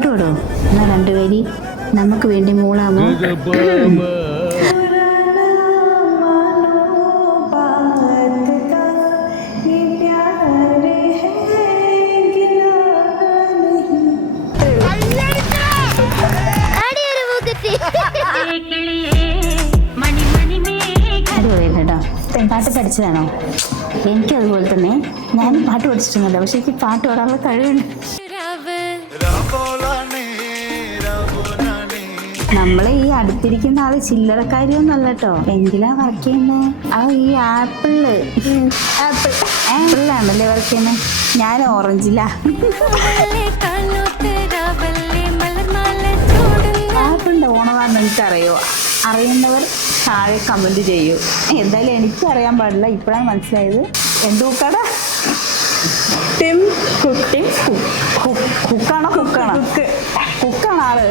പാട്ട് പാടുമോ? എന്നാ രണ്ടുപേരി നമുക്ക് വേണ്ടി മൂളാമോ? അടിപൊളിയായിട്ടോ. പാട്ട് പഠിച്ചതാണോ? എനിക്കും അതുപോലെ തന്നെ. ഞാൻ പാട്ട് പഠിച്ചിട്ടൊന്നുമില്ല, പക്ഷെ എനിക്ക് പാട്ട് പാടാനുള്ള കഴിവുണ്ട്. നമ്മളെ ഈ അടുത്തിരിക്കുന്ന ആള് ചില്ലറക്കാരിയൊന്നല്ല കേട്ടോ. എന്തിലാ വർക്ക് ചെയ്യുന്നത്? ഈ ആപ്പിളിലാണല്ലേ വർക്ക് ചെയ്യുന്നത്. ഞാൻ ഓറഞ്ചിലാ. ആപ്പിളിന്റെ ഓണറാണെന്ന് എനിക്കറിയോ? അറിയുന്നവർ താഴെ കമന്റ് ചെയ്യൂ. എന്തായാലും എനിക്കറിയാൻ പാടില്ല, ഇപ്പോഴാണ് മനസ്സിലായത്. എന്ത് കുക്കാടാ? കുക്കാണോ? കുക്കാണോ ആള്?